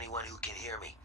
anyone who can hear me.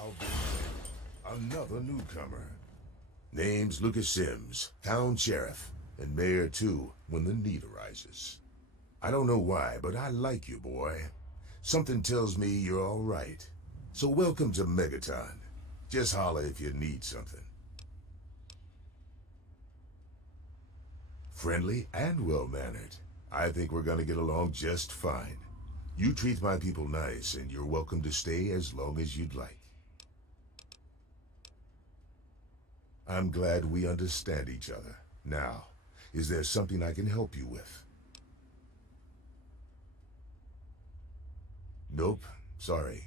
I'll be another newcomer. Name's Lucas Sims, town sheriff, and mayor too, when the need arises. I don't know why, but I like you, boy. Something tells me you're all right. So welcome to Megaton. Just holler if you need something. Friendly and well-mannered. I think we're gonna get along just fine. You treat my people nice, and you're welcome to stay as long as you'd like. I'm glad we understand each other. Now, is there something I can help you with? Nope, sorry.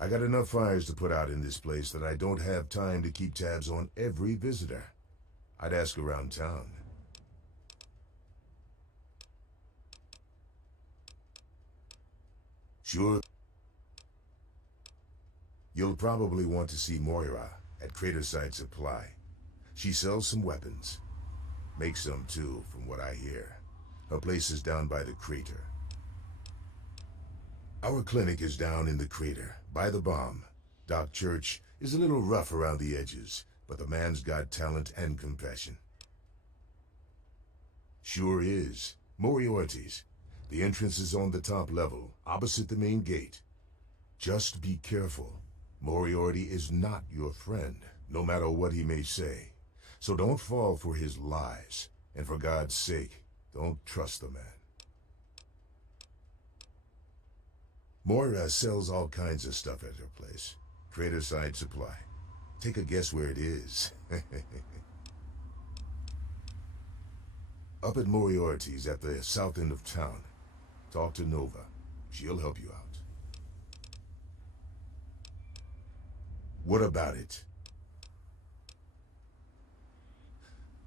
I got enough fires to put out in this place that I don't have time to keep tabs on every visitor. I'd ask around town. Sure. You'll probably want to see Moira at Craterside Supply. She sells some weapons. Makes some too, from what I hear. Her place is down by the crater. Our clinic is down in the crater, by the bomb. Doc Church is a little rough around the edges, but the man's got talent and compassion. Sure is. Moriarty's. The entrance is on the top level, opposite the main gate. Just be careful. Moriarty is not your friend, no matter what he may say. So don't fall for his lies. And for God's sake, don't trust the man. Moira sells all kinds of stuff at her place. Craterside Supply. Take a guess where it is. Up at Moriarty's at the south end of town. Talk to Nova. She'll help you out. What about it?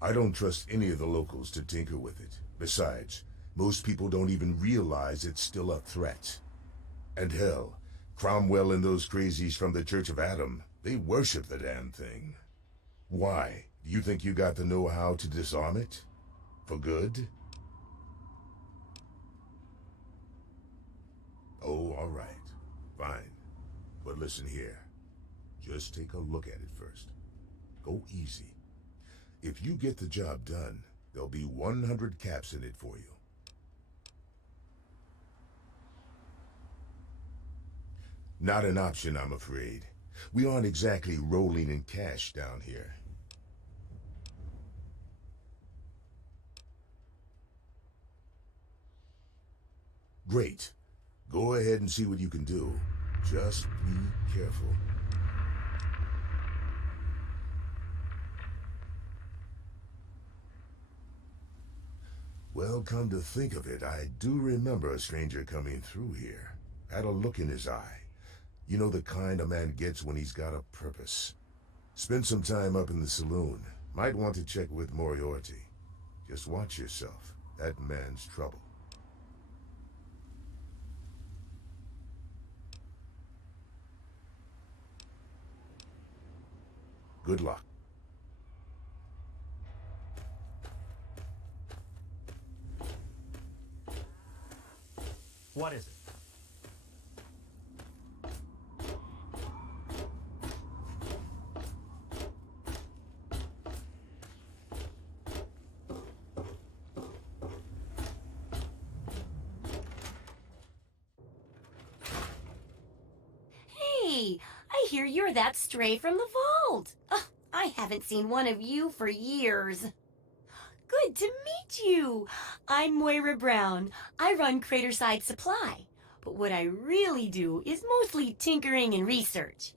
I don't trust any of the locals to tinker with it. Besides, most people don't even realize it's still a threat. And hell, Cromwell and those crazies from the Church of Adam, they worship the damn thing. Why? Do you think you got the know-how to disarm it? For good? Oh, all right. Fine. But listen here. Just take a look at it first. Go easy. If you get the job done, there'll be 100 caps in it for you. Not an option, I'm afraid. We aren't exactly rolling in cash down here. Great. Go ahead and see what you can do. Just be careful. Well, come to think of it, I do remember a stranger coming through here. Had a look in his eye. You know, the kind a man gets when he's got a purpose. Spent some time up in the saloon. Might want to check with Moriarty. Just watch yourself. That man's trouble. Good luck. What is it? Hey, I hear you're that stray from the vault. I haven't seen one of you for years. Good to meet you. I'm Moira Brown. I run Craterside Supply. But what I really do is mostly tinkering and research.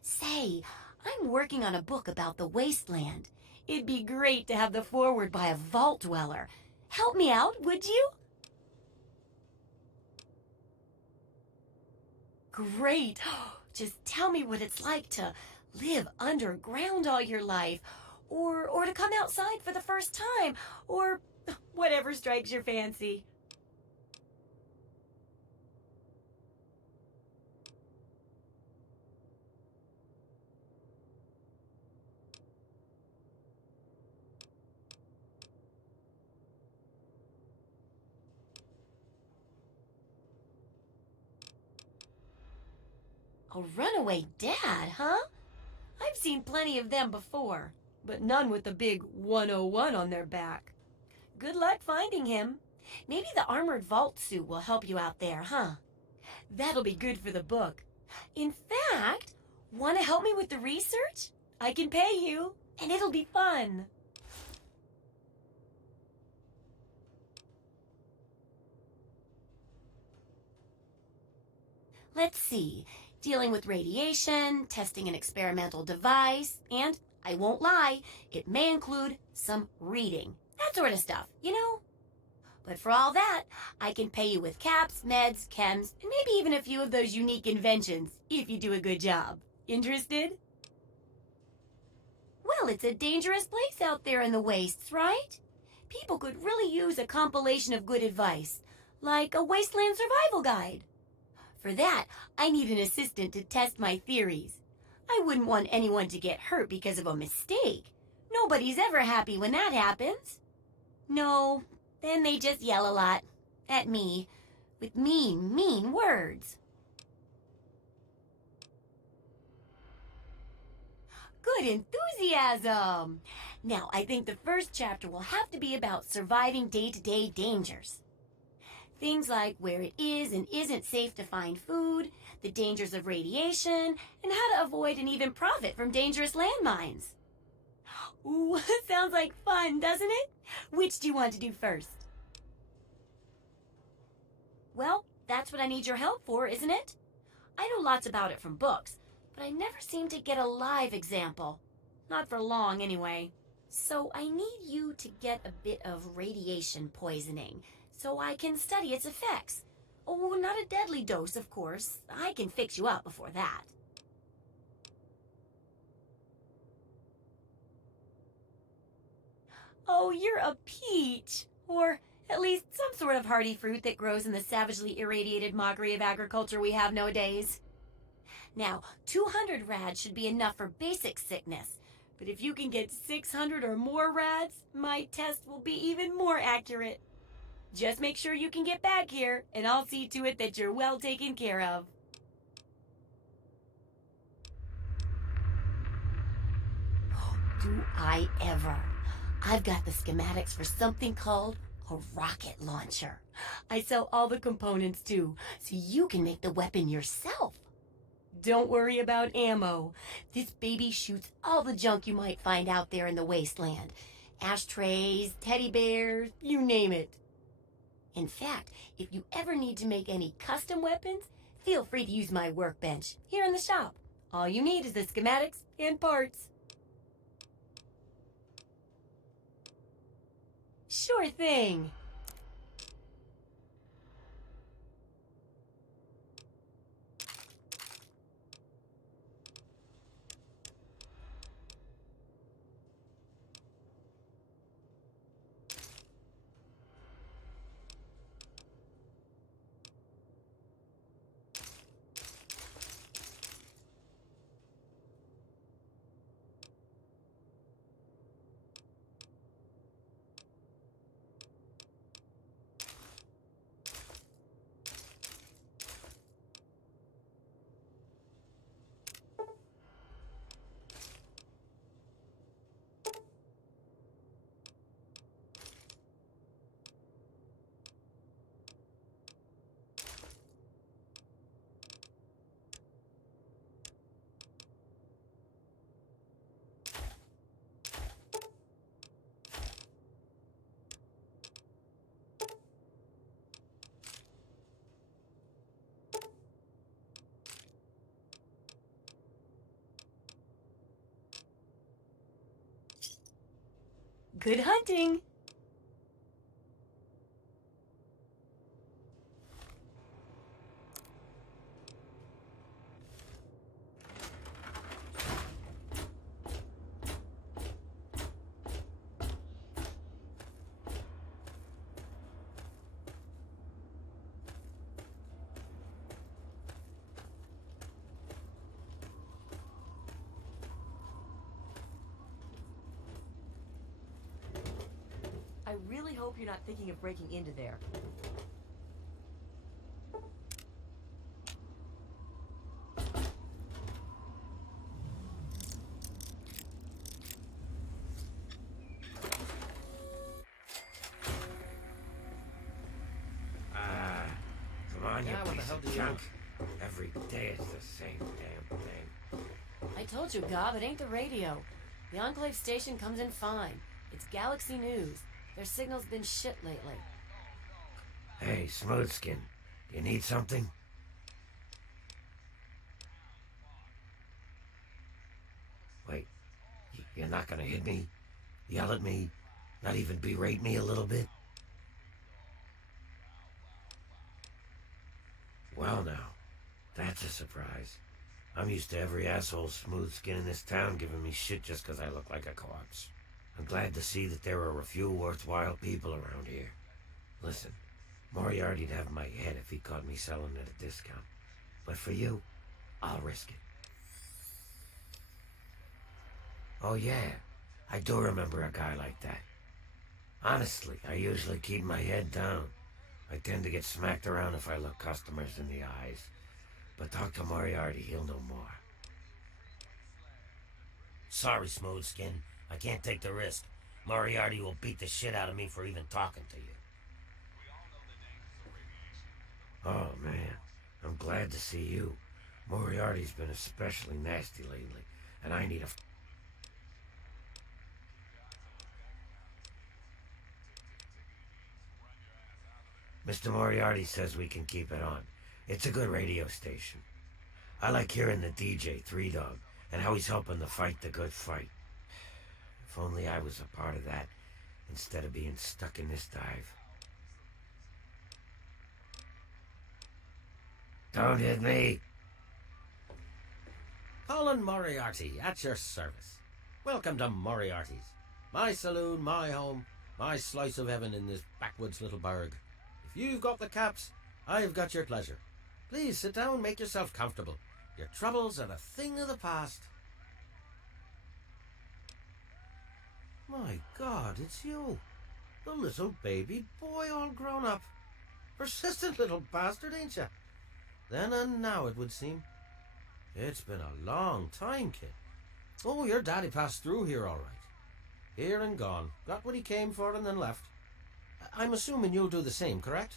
Say, I'm working on a book about the wasteland. It'd be great to have the foreword by a vault dweller. Help me out, would you? Great. Just tell me what it's like to live underground all your life, or to come outside for the first time, or whatever strikes your fancy. A runaway dad, huh? I've seen plenty of them before, but none with the big 101 on their back. Good luck finding him. Maybe the armored vault suit will help you out there, huh? That'll be good for the book. In fact, want to help me with the research? I can pay you, and it'll be fun. Let's see. Dealing with radiation, testing an experimental device, and, I won't lie, it may include some reading. That sort of stuff, you know? But for all that, I can pay you with caps, meds, chems, and maybe even a few of those unique inventions, if you do a good job. Interested? Well, it's a dangerous place out there in the wastes, right? People could really use a compilation of good advice, like a wasteland survival guide. For that, I need an assistant to test my theories. I wouldn't want anyone to get hurt because of a mistake. Nobody's ever happy when that happens. No, then they just yell a lot. At me. With mean, mean words. Good enthusiasm! Now, I think the first chapter will have to be about surviving day-to-day dangers. Things like where it is and isn't safe to find food, the dangers of radiation, and how to avoid and even profit from dangerous landmines. Ooh, sounds like fun, doesn't it? Which do you want to do first? Well, that's what I need your help for, isn't it? I know lots about it from books, but I never seem to get a live example. Not for long, anyway. So I need you to get a bit of radiation poisoning, so I can study its effects. Oh, not a deadly dose, of course. I can fix you up before that. Oh, you're a peach. Or at least some sort of hardy fruit that grows in the savagely irradiated mockery of agriculture we have nowadays. Now, 200 rads should be enough for basic sickness. But if you can get 600 or more rads, my test will be even more accurate. Just make sure you can get back here, and I'll see to it that you're well taken care of. Do I ever? I've got the schematics for something called a rocket launcher. I sell all the components too, so you can make the weapon yourself. Don't worry about ammo. This baby shoots all the junk you might find out there in the wasteland. Ashtrays, teddy bears, you name it. In fact, if you ever need to make any custom weapons, feel free to use my workbench here in the shop. All you need is the schematics and parts. Sure thing. Good hunting! I really hope you're not thinking of breaking into there. Come on, Yeah, you what the piece hell of do you junk. Every day it's the same damn thing. I told you, Gob, it ain't the radio. The Enclave station comes in fine. It's Galaxy News. Their signal's been shit lately. Hey, Smoothskin, you need something? Wait, you're not gonna hit me? Yell at me? Not even berate me a little bit? Well now, that's a surprise. I'm used to every asshole Smoothskin in this town giving me shit just 'cause I look like a corpse. I'm glad to see that there are a few worthwhile people around here. Listen, Moriarty'd have my head if he caught me selling at a discount. But for you, I'll risk it. Oh yeah, I do remember a guy like that. Honestly, I usually keep my head down. I tend to get smacked around if I look customers in the eyes. But talk to Moriarty, he'll know more. Sorry, Smoothskin. I can't take the risk. Moriarty will beat the shit out of me for even talking to you. Oh, man. I'm glad to see you. Moriarty's been especially nasty lately, and I need a... Mr. Moriarty says we can keep it on. It's a good radio station. I like hearing the DJ, Three Dog, and how he's helping to fight the good fight. If only I was a part of that, instead of being stuck in this dive. Don't hit me! Colin Moriarty, at your service. Welcome to Moriarty's. My saloon, my home, my slice of heaven in this backwoods little burg. If you've got the caps, I've got your pleasure. Please sit down, make yourself comfortable. Your troubles are a thing of the past. My God, it's you. The little baby boy all grown up. Persistent little bastard, ain't you? Then and now, it would seem. It's been a long time, kid. Oh, your daddy passed through here all right. Here and gone. Got what he came for and then left. I'm assuming you'll do the same, correct?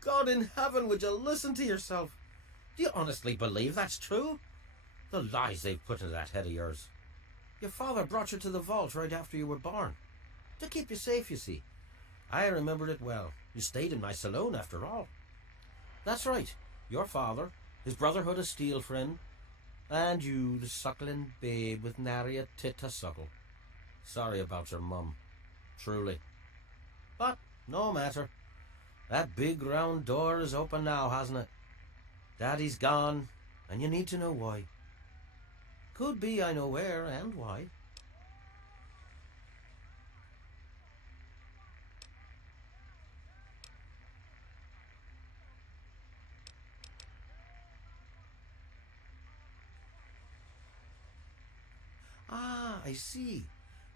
God in heaven, would you listen to yourself? Do you honestly believe that's true? The lies they've put into that head of yours. Your father brought you to the vault right after you were born. To keep you safe, you see. I remembered it well. You stayed in my saloon, after all. That's right. Your father, his Brotherhood of Steel friend, and you, the suckling babe with nary a tit to suckle. Sorry about your mum. Truly. But no matter. That big round door is open now, hasn't it? Daddy's gone, and you need to know why. Could be I know where and why. Ah, I see.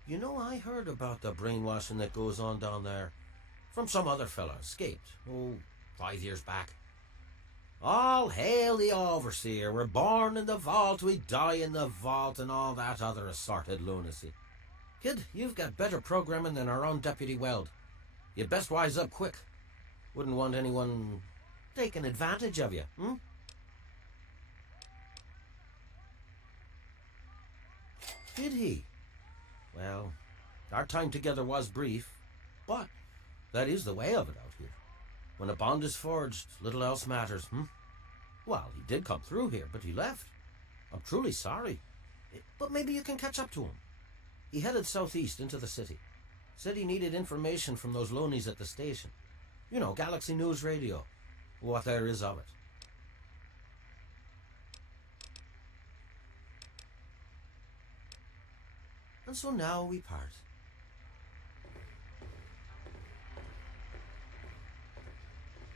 You know, I heard about the brainwashing that goes on down there. From some other fella, escaped, 5 years back. All hail the overseer, we're born in the vault, we die in the vault, and all that other assorted lunacy. Kid, you've got better programming than our own Deputy Weld. You'd best wise up quick. Wouldn't want anyone taking advantage of you, hmm? Did he? Well, our time together was brief, but that is the way of it out here. When a bond is forged, little else matters, Well, he did come through here, but he left. I'm truly sorry. But maybe you can catch up to him. He headed southeast into the city. Said he needed information from those loonies at the station. You know, Galaxy News Radio. What there is of it. And so now we part.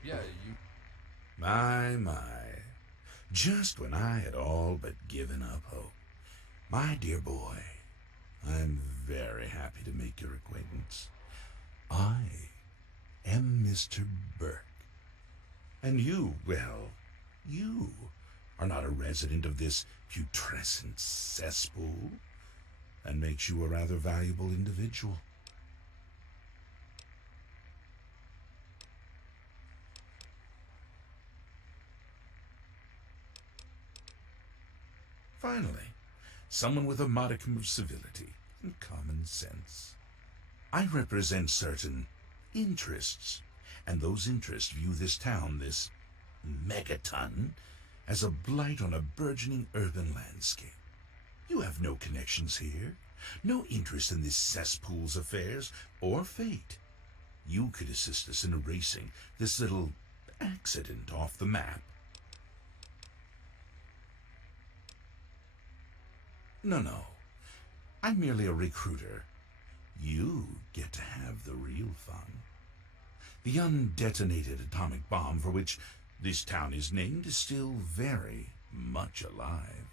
Yeah, you... My. Just when I had all but given up hope. My dear boy, I'm very happy to make your acquaintance. I am Mr. Burke. And you, well, you are not a resident of this putrescent cesspool, and makes you a rather valuable individual. Finally, someone with a modicum of civility and common sense. I represent certain interests, and those interests view this town, this Megaton, as a blight on a burgeoning urban landscape. You have no connections here, no interest in this cesspool's affairs or fate. You could assist us in erasing this little accident off the map. No. I'm merely a recruiter. You get to have the real fun. The undetonated atomic bomb for which this town is named is still very much alive.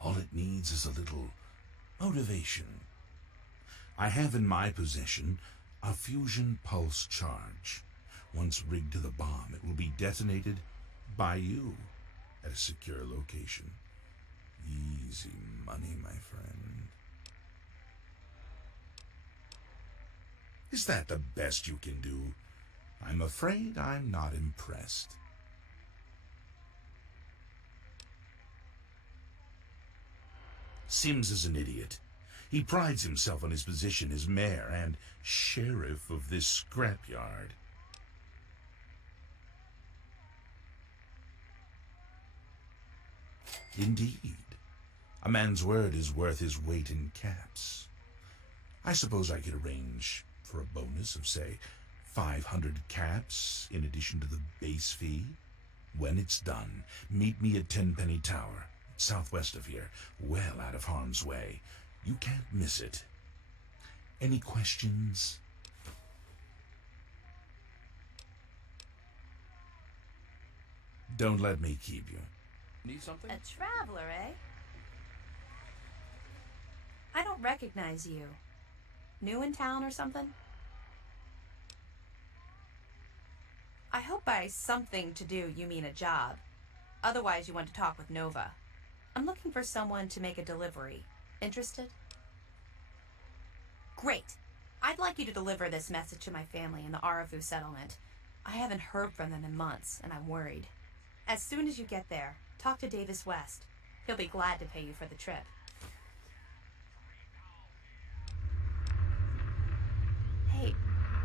All it needs is a little motivation. I have in my possession a fusion pulse charge. Once rigged to the bomb, it will be detonated by you at a secure location. Easy money, my friend. Is that the best you can do? I'm afraid I'm not impressed. Sims is an idiot. He prides himself on his position as mayor and sheriff of this scrapyard. Indeed. A man's word is worth his weight in caps. I suppose I could arrange for a bonus of, say, 500 caps in addition to the base fee. When it's done, meet me at Tenpenny Tower, southwest of here, well out of harm's way. You can't miss it. Any questions? Don't let me keep you. Need something? A traveler, eh? I don't recognize you. New in town or something? I hope by something to do you mean a job. Otherwise you want to talk with Nova. I'm looking for someone to make a delivery. Interested? Great. I'd like you to deliver this message to my family in the Arafu settlement. I haven't heard from them in months, and I'm worried. As soon as you get there, talk to Davis West. He'll be glad to pay you for the trip. Hey,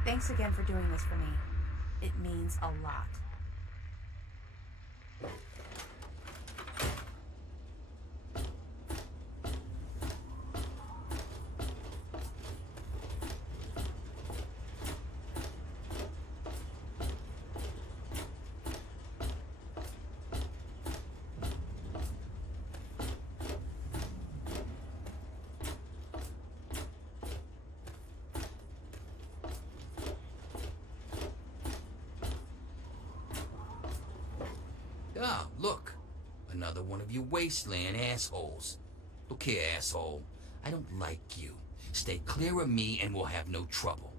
thanks again for doing this for me. It means a lot. Ah, look. Another one of you wasteland assholes. Look here, asshole. I don't like you. Stay clear of me and we'll have no trouble.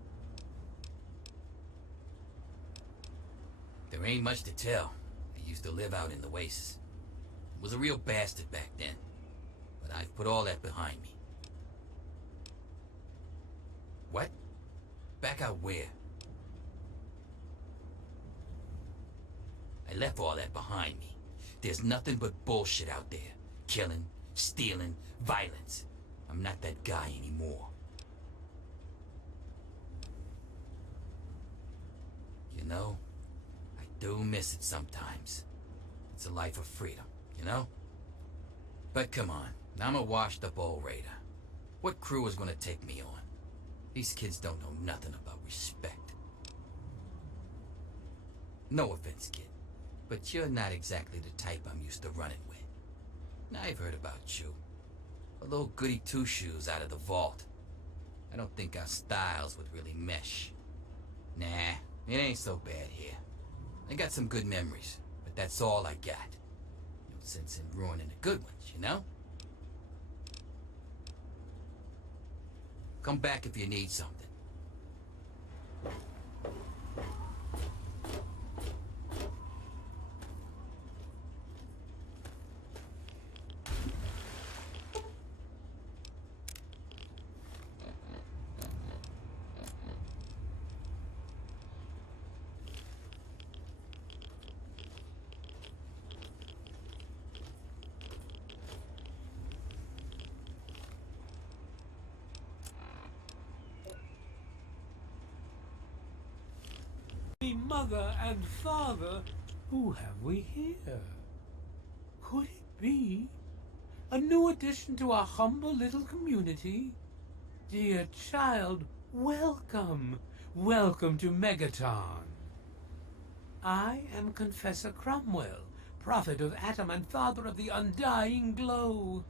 There ain't much to tell. I used to live out in the wastes. Was a real bastard back then. But I've put all that behind me. What? Back out where? I left all that behind me. There's nothing but bullshit out there. Killing, stealing, violence. I'm not that guy anymore. You know, I do miss it sometimes. It's a life of freedom, you know? But come on, I'm a washed up old raider. What crew is gonna take me on? These kids don't know nothing about respect. No offense, kid. But you're not exactly the type I'm used to running with. I've heard about you. A little goody two-shoes out of the vault. I don't think our styles would really mesh. Nah, it ain't so bad here. I got some good memories, but that's all I got. No sense in ruining the good ones, you know? Come back if you need something. Mother and father, who have we here? Could it be a new addition to our humble little community? Dear child, welcome. Welcome to Megaton. I am Confessor Cromwell, prophet of Atom and father of the undying glow.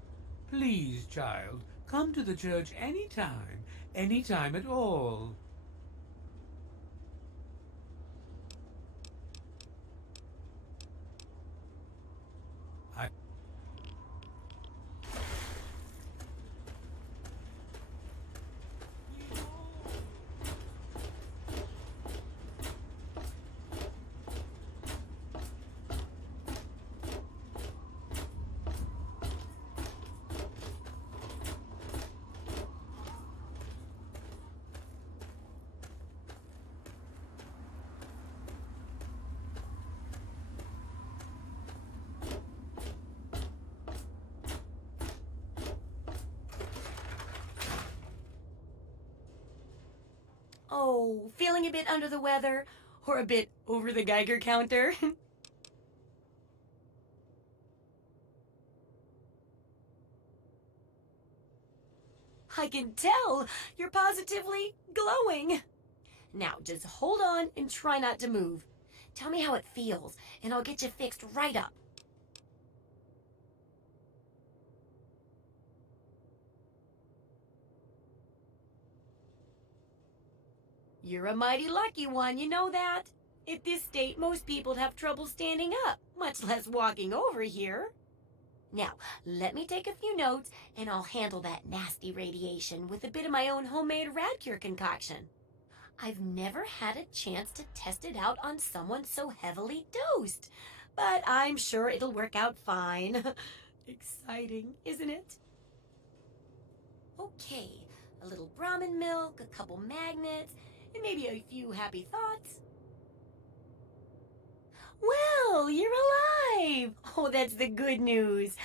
Please, child, come to the church any time at all. Oh, feeling a bit under the weather? Or a bit over the Geiger counter? I can tell! You're positively glowing! Now, just hold on and try not to move. Tell me how it feels, and I'll get you fixed right up. You're a mighty lucky one, you know that? At this state, most people'd have trouble standing up, much less walking over here. Now, let me take a few notes, and I'll handle that nasty radiation with a bit of my own homemade Radcure concoction. I've never had a chance to test it out on someone so heavily dosed, but I'm sure it'll work out fine. Exciting, isn't it? Okay, a little Brahmin milk, a couple magnets, and maybe a few happy thoughts. Well, you're alive! Oh, that's the good news.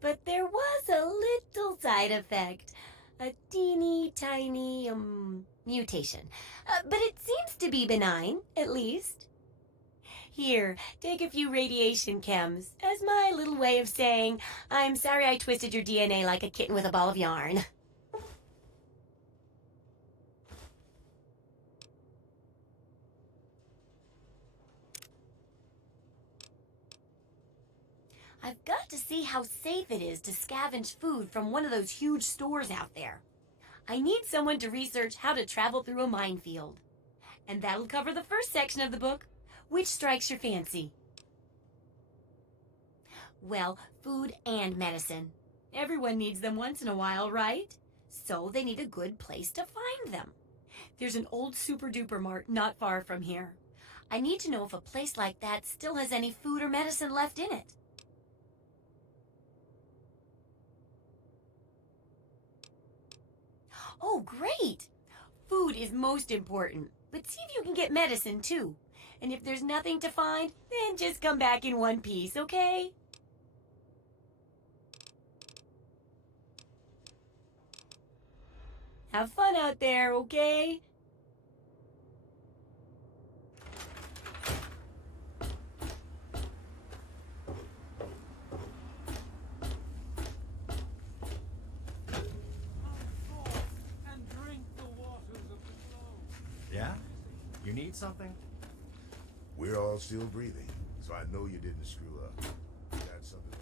But there was a little side effect. A teeny tiny, mutation. But it seems to be benign, at least. Here, take a few radiation chems as my little way of saying, I'm sorry I twisted your DNA like a kitten with a ball of yarn. I've got to see how safe it is to scavenge food from one of those huge stores out there. I need someone to research how to travel through a minefield. And that'll cover the first section of the book. Which strikes your fancy? Well, food and medicine. Everyone needs them once in a while, right? So they need a good place to find them. There's an old super-duper mart not far from here. I need to know if a place like that still has any food or medicine left in it. Oh, great! Food is most important, but see if you can get medicine, too. And if there's nothing to find, then just come back in one piece, okay? Have fun out there, okay? Yeah? You need something? We're all still breathing, so I know you didn't screw up. You got something